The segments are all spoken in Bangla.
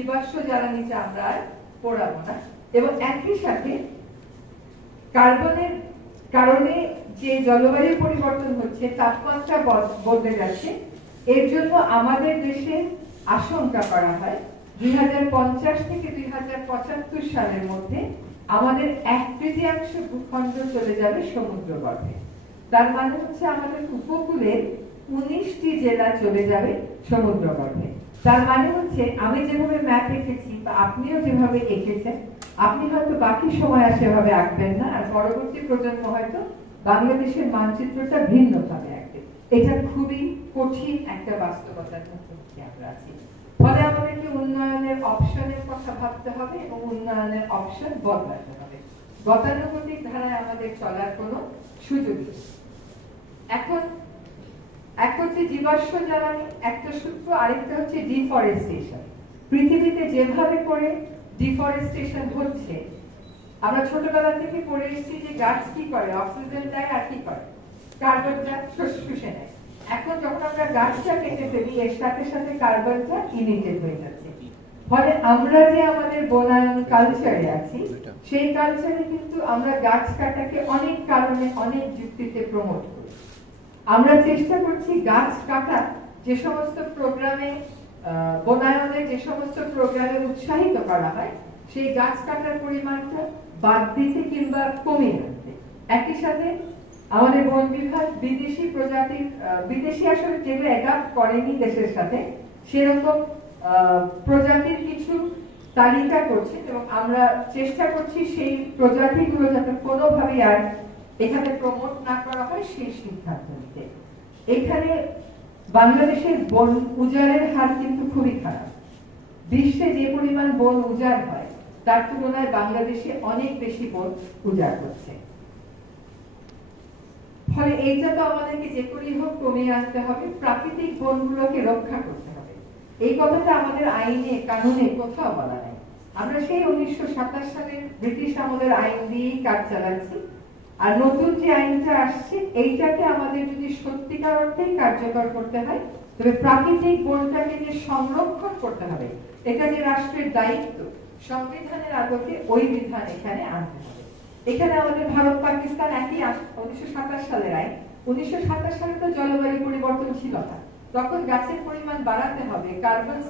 জীবাশ্ম জ্বালানিটা আমরা আর পোড়াবো না, এবং একই সাথে কার্বনের কারণে যে জলবায়ু পরিবর্তন হচ্ছে, তাপমাত্রা বদলে যাচ্ছে, এর জন্য আমাদের দেশে আশঙ্কা করা হয় 2050 থেকে 2075 সালের মধ্যে আমাদের 1/3 ভূখণ্ড চলে যাবে সমুদ্রগর্ভে। তার মানে হচ্ছে আমাদের উপকূলের 19টি জেলা চলে যাবে সমুদ্রগর্ভে। তার মানে হচ্ছে আমি যেভাবে ম্যাপ এঁকেছি বা আপনিও যেভাবে এঁকেছেন, আপনি হয়তো বাকি সময় আর সেভাবে আঁকবেন না, আর পরবর্তী প্রজন্ম হয়তো বাংলাদেশের মানচিত্রটা ভিন্নভাবে আঁকবে। এটা খুবই কঠিন একটা বাস্তবতার মধ্যে আমরা আছি। ফলে আমাদেরকে উন্নয়নের অপশনের কথা ভাবতে হবে এবং উন্নয়নের অপশন বদলাতে হবে। গতানুগতিক ধারায় আমাদের চলার কোনো সুযোগ নেই। এখন এক হচ্ছে জীবাশ্ম জ্বালানি একটা সূত্র, আরেকটা হচ্ছে ডিফরেস্টেশন। পৃথিবীতে যেভাবে করে ডিফরেস্টেশন হচ্ছে, আমরা ছোটবেলা থেকে পড়ে এসেছি যে গাছ কি করে, অক্সিজেন দেয় আর কি করে, কার্বনটা শুষে নেয়। এখন যখন আমরা গাছটা কেটে ফেলি, এর সাথে সাথে কার্বনটা ইমিটেড হয়ে যাচ্ছে। ফলে আমরা যে আমাদের বনায়ন কালচারে আছি, সেই কালচারে কিন্তু আমরা গাছ কাটাকে অনেক কারণে অনেক যুক্তিতে প্রমোট করি। আমরা চেষ্টা করছি গাছ কাটা যে সমস্ত প্রোগ্রামে, বনায়নে যে সমস্ত প্রোগ্রামে উৎসাহিত করা হয়, সেই গাছ কাটার পরিমাণটা বাদ দিতে কিংবা কমিয়ে আনতে। একই সাথে আমাদের বন বিভাগ বিদেশি প্রজাতির, বিদেশি আসলে যেগুলো অ্যাডাপ্ট করেনি দেশের সাথে, সেরকম প্রজাতির কিছু তালিকা করছে, এবং আমরা চেষ্টা করছি সেই প্রজাতিগুলো যাতে কোনোভাবেই আর এখানে প্রমোট না করা হয় সেই সিদ্ধান্ত নিতে। এখানে বাংলাদেশের বন উজাড়ের হার কিন্তু খুবই খারাপ। বিশ্বে যে পরিমাণ বন উজাড় হয়, তার তুলনায় বাংলাদেশে অনেক বেশি বন উজাড় হচ্ছে। ফলে এইটা তো আমাদেরকে যে করেই হোক কমিয়ে আনতে হবে, প্রাকৃতিক বনগুলোকে রক্ষা করতে হবে। এই কথাটা আমাদের আইনে কানুনে কোথাও বলা নাই। আমরা সেই 1927 সালের ব্রিটিশ আমলের আইন দিয়েই কাজ চালাচ্ছি। আর নতুন যে আইনটা আসছে, এইটাকে আমাদের যদি সত্যিকার অর্থেই কার্যকর করতে হয়, তবে প্রাকৃতিক বনটাকে যে সংরক্ষণ করতে হবে, এটা যে রাষ্ট্রের দায়িত্ব, সংবিধানের আলোকে ওই বিধান এখানে আনতে হবে। এখানে আমাদের ভারত পাকিস্তান একই 1927 সালের আইন। 1927 সালে তো জলবায়ু পরিবর্তন ছিল না, তখন গাছের পরিমাণ বাড়াতে হবে, কার্বন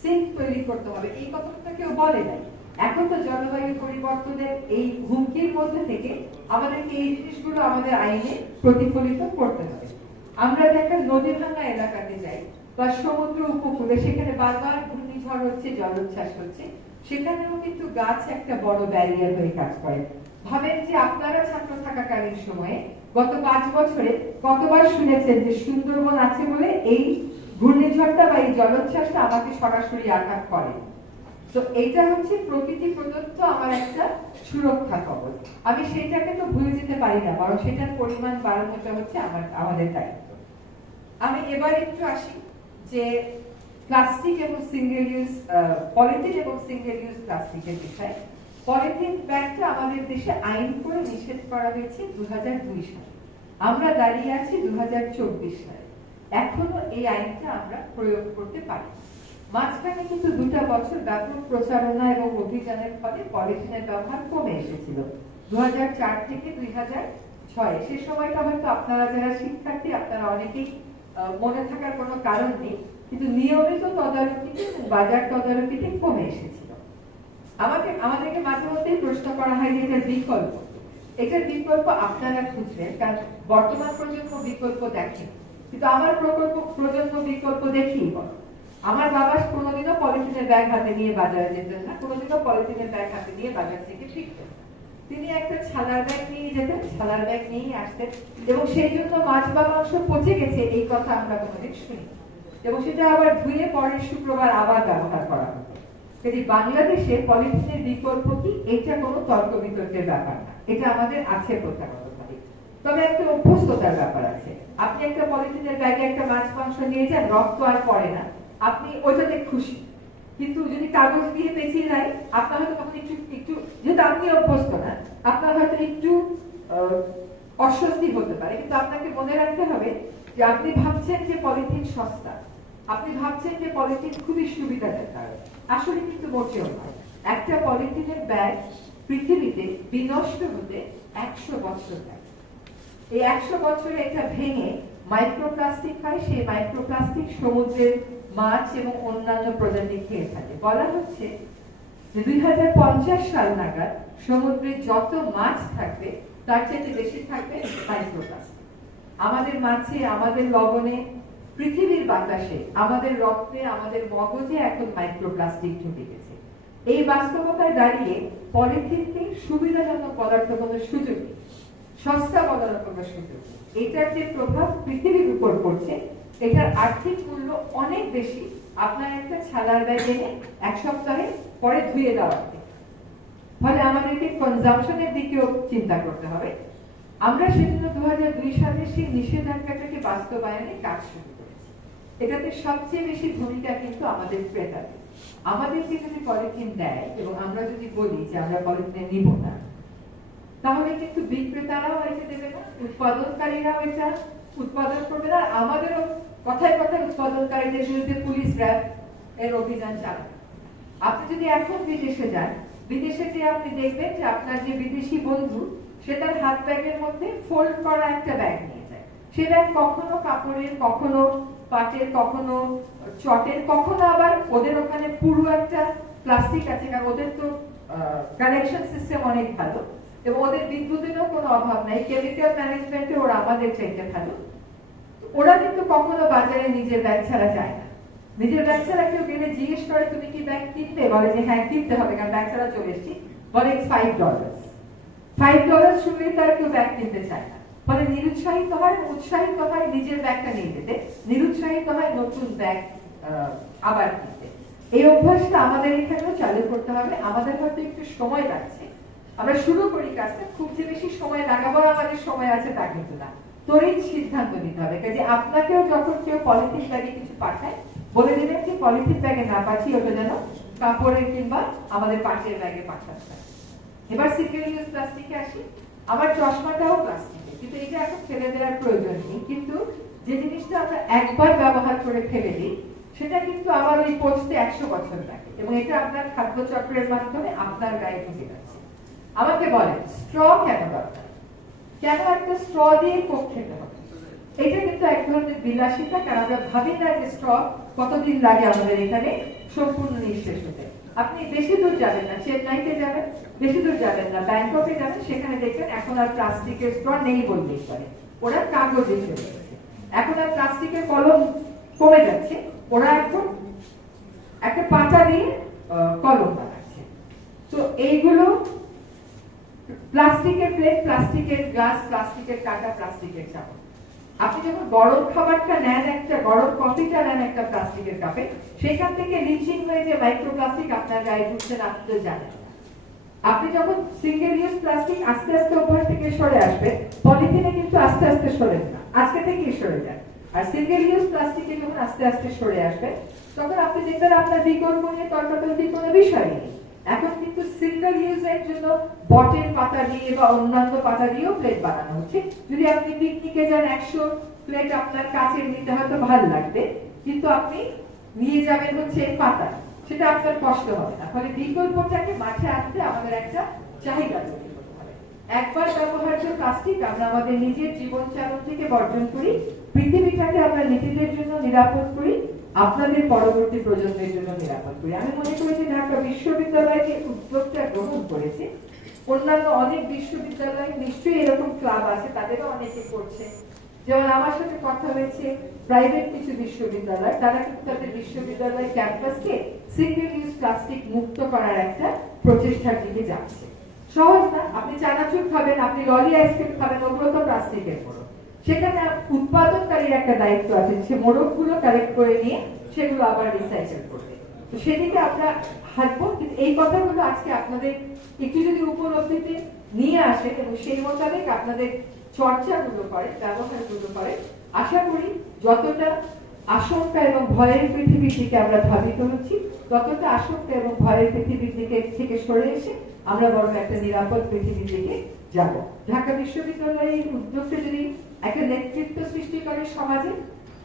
সিঙ্ক তৈরি করতে হবে, এই কথাটা কেউ বলে নাই। এখন তো জলবায়ু পরিবর্তনের এই হুমকির মধ্যে থেকে আমাদেরকে এই জিনিসগুলো আমাদের আইনে প্রতিফলিত করতে হবে। আমরা দেখেন নদী ভাঙা এলাকাতে যাই বা সমুদ্র উপকূলে, সেখানে বারবার ঘূর্ণিঝড় হচ্ছে, জলোচ্ছ্বাস হচ্ছে, সেখানেও কিন্তু গাছ একটা বড় ব্যারিয়ার হয়ে কাজ করে। ভাবেন যে আপনারা ছাত্র থাকাকালীন সময়ে গত 5 বছরে কতবার শুনেছেন যে সুন্দরবন আছে বলে এই ঘূর্ণিঝড়টা বা এই জলোচ্ছ্বাসটা আমাকে সরাসরি আঘাত করে। তো এটা হচ্ছে প্রকৃতি প্রদত্ত আমার একটা সুরক্ষা কবচ। আমি সেটাকে তো ভুলে যেতে পারি না, বরং সেটার পরিমাণ বাড়ানোটা হচ্ছে আমাদের দায়িত্ব। আমি এবার একটু আসি যে প্লাস্টিক এবং সিঙ্গেল ইউজ, পলিথিন এবং সিঙ্গেল ইউজ প্লাস্টিকের বিষয়ে। পলিথিন ব্যাগটা আমাদের দেশে আইন করে নিষেধ করা হয়েছে 2002 সালে। আমরা দাঁড়িয়ে আছি 2024 সালে, এখনো এই আইনটা আমরা প্রয়োগ করতে পারি। মাঝখানে কিন্তু 2টা বছর ব্যাপক প্রচারণা এবং অভিযানের ফলে পলিথিনের ব্যবহার কমে এসেছিল 2004 থেকে 2006। সে সময়টা হয়তো আপনারা যারা শিক্ষার্থী, আপনারা অনেকেই মনে থাকার কোনো কারণ নেই, কিন্তু নিয়মিত তদারকিতে এবং বাজার তদারকিতে কমে এসেছিল। আমাদেরকে মাঝে মধ্যেই প্রশ্ন করা হয় যে এটার বিকল্প আপনারা খুঁজবেন, কারণ বর্তমান প্রজন্ম বিকল্প দেখেন, কিন্তু আমার প্রজন্ম বিকল্প দেখি। আমার বাবা কোনোদিনও পলিথিনের ব্যাগ হাতে নিয়ে বাজারে যেতেন না, কোনোদিনও পলিথিনের ব্যাগ হাতে নিয়ে বাজার থেকে ফিরতেন। তিনি একটা ছালার ব্যাগ নিয়ে যেতেন, ছালার ব্যাগ নিয়ে আসতেন, এবং সেই জন্য মাছ বা মাংস পচে গেছে এই কথা আমরা কোনোদিন শুনি, এবং সেটা আবার ধুয়ে পরের শুক্রবার আবার ব্যবহার করা হতো। যদি বাংলাদেশে পলিথিনের বিকল্প কি, এটা কোনো তর্ক বিতর্কের ব্যাপার না, এটা আমাদের আছে প্রথাগতভাবে। তবে একটা অভ্যস্ততার ব্যাপার আছে। আপনি একটা পলিথিনের ব্যাগে একটা মাছ মাংস নিয়ে যান, রক্ত আর পড়ে না, আপনি ওইটাতে খুশি। কিন্তু যদি কাগজ দিয়ে পেঁচিয়ে নেয়, আপনার হয়তো তখন একটু যেহেতু আপনি অভ্যস্ত না, আপনার হয়তো একটু অস্বস্তি হতে পারে। কিন্তু আপনাকে মনে রাখতে হবে যে আপনি ভাবছেন যে পলিথিন সস্তা, আপনি ভাবছেন যে পলিথিন খুবই সুবিধাজনক, আসলে কিন্তু মোটেও নয়। একটা পলিথিনের ব্যাগ পৃথিবীতে বিনষ্ট হতে 100 বছর লাগে। এই 100 বছরে এটা ভেঙে মাইক্রোপ্লাস্টিক হয়, সেই মাইক্রোপ্লাস্টিক সমুদ্রের মাছ এবং অন্যান্য প্রজাতি খেয়ে থাকে। বলা হচ্ছে যে 2050 সাল নাগাদ সমুদ্রে যত মাছ থাকবে তার চেয়ে বেশি থাকবে মাইক্রোপ্লাস্টিক। আমাদের মাছে, আমাদের লবণে, পৃথিবীর বাতাসে, আমাদের রক্তে, আমাদের মগজে এখন মাইক্রোপ্লাস্টিক ঢুকে গেছে। এই বাস্তবতায় দাঁড়িয়ে পলিথিনকে সুবিধাজনক বলার তো কোনো সুযোগ নেই, সস্তা বলার কোনো সুযোগ নেই। এটার যে প্রভাব পৃথিবীর উপর পড়ছে, এটার আর্থিক মূল্য অনেক বেশি আপনার একটা ছালার ব্যাগ এনে এক সপ্তাহে পরে ধুয়ে দেওয়া থেকে। ফলে আমাদেরকে কনজাম্পশনের দিকেও চিন্তা করতে হবে। আমরা সেজন্য 2002 সালে সেই নিষেধাজ্ঞাটাকে বাস্তবায়নে কাজ শুরু করেছি। এটাতে সবচেয়ে বেশি ভূমিকা কিন্তু আমাদের ক্রেতাদের। আমাদেরকে যদি পলিথিন দেয় এবং আমরা যদি বলি যে আমরা পলিথিন নিব না, তাহলে কিন্তু বিক্রেতারাও এটা দেবে না, উৎপাদনকারীরাও এটা উৎপাদন করবে না। আমাদেরও কথায় কথায় উৎপাদনকারীদের বিরুদ্ধে পুলিশ র্যাব এর অভিযান চালাবে। আপনি যদি এখন বিদেশে যান, বিদেশে যে আপনি দেখবেন যে আপনার যে বিদেশি বন্ধু সে তার হাত ব্যাগের মধ্যে ফোল্ড করা একটা ব্যাগ নিয়ে যায়। সে ব্যাগ কখনো কাপড়ের, কখনো পাটের, কখনো চটের, কখনো আবার ওদের ওখানে পুরো একটা প্লাস্টিক আছে, কারণ ওদের তো কালেকশন সিস্টেম অনেক ভালো এবং ওদের বিদ্যুতেরও কোনো অভাব নাই, কেমিক্যাল ম্যানেজমেন্টে ওরা আমাদের চাইতে ভালো। ওরা কিন্তু কখনো বাজারে নিজের ব্যাগ ছাড়া যায় না। নিজের ব্যাগ ছাড়া কেউ গেলে জিজ্ঞেস করে তুমি কি ব্যাগ কিনতে, বলে যে হ্যাঁ কিনতে হবে, কারণ ব্যাগ ছাড়া চলে এসেছি, বলে $5 $5 শুনলে তার কেউ ব্যাগ কিনতে চায় না। ফলে নিরুৎসাহিত হয়, উৎসাহিত হয় নিজের ব্যাগটা নিয়ে যেতে, নিরুৎসাহিত হয় নতুন ব্যাগ আবার কিনতে। এই অভ্যাসটা আমাদের এখানেও চালু করতে হবে। আমাদের হয়তো একটু সময় লাগছে, আমরা শুরু করি কাজটা, খুব যে বেশি সময় লাগাবো আমাদের সময় আছে তা কিন্তু না। তড়িৎ সিদ্ধান্ত নিতে হবে। কাজে আপনাকেও যখন কেউ পলিথিন ব্যাগে কিছু পাঠায়, বলে দেবেন যে পলিথিন ব্যাগে না পাঠিয়ে ওটা যেন কাপড়ের কিংবা আমাদের পাটের ব্যাগে পাঠাতে হয়। এবার সিঙ্গেল ইউজ প্লাস্টিকে আসি। আমার চশমাটাও প্লাস্টিকের, কিন্তু এটা এখন ফেলে দেওয়ার প্রয়োজন নেই। কিন্তু যে জিনিসটা আমরা একবার ব্যবহার করে ফেলে দিই, সেটা কিন্তু আবার ওই পচতে 100 বছর লাগে এবং এটা আপনার খাদ্য চক্রের মাধ্যমে আপনার গায়ে ঢুকে যাচ্ছে। আমাকে বলেন স্ট্র কেন দরকার, কেন একটা স্ট্র দিয়ে কোক খেতে হবে? এটা কিন্তু এক ধরনের বিলাসিতা, কারণ আমরা ভাবি না যে স্ট্র কতদিন লাগে আমাদের এখানে সম্পূর্ণ নিঃশেষ হতে। আপনি বেশি দূর যাবেন না, চেন্নাইতে যাবেন, বেশি দূর যাবেন না, ব্যাংককে যাবেন, সেখানে দেখবেন এখন আর প্লাস্টিকের স্ট্র নেই বললেই পারে, ওরা কাগজে চলে গেছে। এখন আর প্লাস্টিকের কলম কমে যাচ্ছে, ওরা এখন একটা পাতা দিয়ে কলম বানাচ্ছে। তো এইগুলো প্লাস্টিকের প্লেট, প্লাস্টিকের গ্লাস, প্লাস্টিকের কাঁটা, প্লাস্টিকের চামচ। আপনি যখন গরম খাবারটা নেন, একটা গরম কফিটা নেন একটা প্লাস্টিকের কাপে, সেখান থেকে লিচিং হয়ে যে মাইক্রোপ্লাস্টিক আপনার গায়ে ঢুকছে না, আপনি তো জানেন। আপনি যখন সিঙ্গেল ইউজ প্লাস্টিক আস্তে আস্তে অভ্যাস থেকে সরে আসবে, পলিথিনে কিন্তু আস্তে আস্তে সরে না, আজকে থেকেই সরে যায়। আর সিঙ্গেল ইউজ প্লাস্টিকে যখন আস্তে আস্তে সরে আসবে, তখন আপনি দেখবেন আপনার বিকল্প নিয়ে তর্কাতর্কির কোনো বিষয় নেই। এখন কিন্তু সিঙ্গেল ইউজের জন্য বটের পাতা দিয়ে বা অন্যান্য পাতা দিয়েও প্লেট বানানো হচ্ছে। যদি আপনি পিকনিকে যান, 100 প্লেট আপনার কাছের নিতে হয়তো ভালো লাগবে, কিন্তু আপনি নিয়ে যাবেন হচ্ছে পাতা, সেটা আপনার কষ্ট হবে না। ফলে বিকল্পটাকে মাঠে আনতে আমাদের একটা চাহিদা তৈরি করতে হবে। একবার ব্যবহার্য প্লাস্টিক আমরা আমাদের নিজের জীবনযাপন থেকে বর্জন করি, পৃথিবীটাকে আমরা নিজেদের জন্য নিরাপদ করি, আপনাদের পরবর্তী প্রজন্মের জন্য নিরাপদ করি। আমি মনে করি যে ঢাকা বিশ্ববিদ্যালয় যে উদ্যোগটা গ্রহণ করেছে, অন্যান্য অনেক বিশ্ববিদ্যালয় নিশ্চয়ই এরকম ক্লাব আছে, তাদেরও অনেকে করছে। যেমন আমার সাথে কথা হয়েছে প্রাইভেট কিছু বিশ্ববিদ্যালয়, তারা কিন্তু তাদের বিশ্ববিদ্যালয় ক্যাম্পাসকে সিঙ্গেল ইউজ প্লাস্টিক মুক্ত করার একটা প্রচেষ্টার দিকে যাচ্ছে। সহজ না, আপনি চানাচুর খাবেন, আপনি ললি আইসক্রিম খাবেন, ওগুলো তো প্লাস্টিকের মোড়ক। সেখানে উৎপাদনকারীর একটা দায়িত্ব আছে, সে মোড়কগুলো কালেক্ট করে নিয়ে সেগুলো আবার রিসাইকেল করবে। তো সেদিকে আমরা হাঁটবো। কিন্তু এই কথাগুলো আজকে আপনাদের একটু যদি উপলব্ধিতে নিয়ে আসে এবং সেই মোতাবেক আপনাদের চর্চাগুলো করে, ব্যবহারগুলো করে, আশা করি যতটা আশঙ্কা এবং ভয়ের পৃথিবীর দিকে আমরা ধাবিত হচ্ছি, ততটা আশঙ্কা এবং ভয়ের পৃথিবীর দিকে থেকে সরে এসে আমরা বরং একটা নিরাপদ পৃথিবীর দিকে যাব। ঢাকা বিশ্ববিদ্যালয়ের উদ্যোগটা যদি একটা নেতৃত্ব সৃষ্টি করে সমাজে,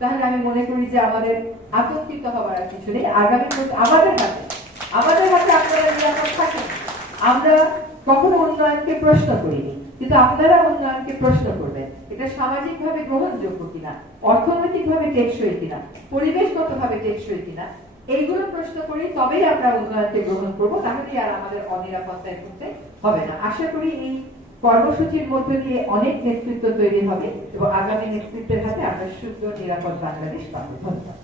তাহলে আমি মনে করি যে আমাদের আতঙ্কিত হওয়ার কিছু নেই। আগামী আমাদের হাতে আমরা কখনো উন্নয়নকে প্রশ্ন করিনি, কিন্তু আপনারা উন্নয়নকে প্রশ্ন করবেন। এটা সামাজিকভাবে গ্রহণযোগ্য কিনা, অর্থনৈতিকভাবে টেকসই কিনা, পরিবেশগতভাবে টেকসই কিনা, এইগুলো প্রশ্ন করি, তবেই আমরা উন্নয়নকে গ্রহণ করবো, তাহলে আর আমাদের অনিরাপত্তায় করতে হবে না। আশা করি এই কর্মসূচির মধ্যে দিয়ে অনেক নেতৃত্ব তৈরি হবে এবং আগামী নেতৃত্বের হাতে আমরা সুন্দর নিরাপদ বাংলাদেশ পাবো। ধন্যবাদ।